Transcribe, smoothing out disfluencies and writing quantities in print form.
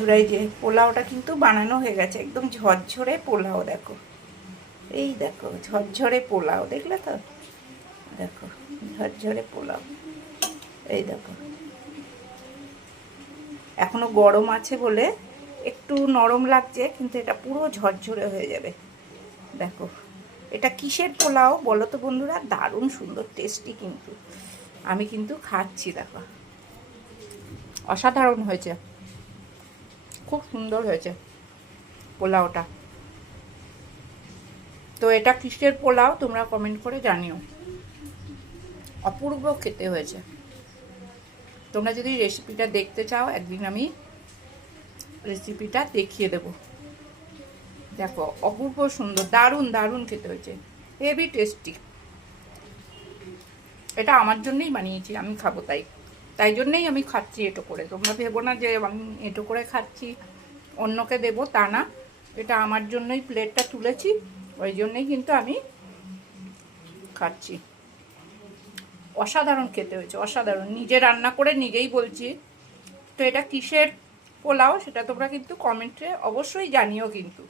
বন্ধুরা, এই যে পোলাওটা কিন্তু বানানো হয়ে গেছে, একদম ঝরঝরে পোলাও। দেখো, এই দেখো ঝরঝরে পোলাও, দেখলে তো? দেখো ঝরঝরে পোলাও, এই দেখো। এখনো গরম আছে বলে একটু নরম লাগছে, কিন্তু এটা পুরো ঝরঝরে হয়ে যাবে। দেখো, এটা কিসের পোলাও বলো তো বন্ধুরা? দারুণ সুন্দর টেস্টি কিন্তু। আমি কিন্তু খাচ্ছি, দেখো অসাধারণ হয়েছে, খুব সুন্দর হয়েছে পোলাওটা। তো এটা কিসের পোলাও তোমরা কমেন্ট করে জানিও। অপূর্ব খেতে হয়েছে। তোমরা যদি রেসিপিটা দেখতে চাও, একদিন আমি রেসিপিটা দেখিয়ে দেব। দেখো অপূর্ব সুন্দর, দারুণ দারুণ খেতে হয়েছে, হেভি টেস্টি। এটা আমার জন্যই বানিয়েছি, আমি খাবো তাই তাই জন্যই আমি খাচ্ছি এটো করে। তোমরা ভেবো না যে আমি এটো করে খাচ্ছি অন্যকে দেবো, তা না। এটা আমার জন্যই প্লেটটা তুলেছি, ওই জন্যই কিন্তু আমি খাচ্ছি। অসাধারণ খেতে হয়েছে, অসাধারণ। নিজে রান্না করে নিজেই বলছি। তো এটা কিসের পোলাও সেটা তোমরা কিন্তু কমেন্টে অবশ্যই জানিও কিন্তু।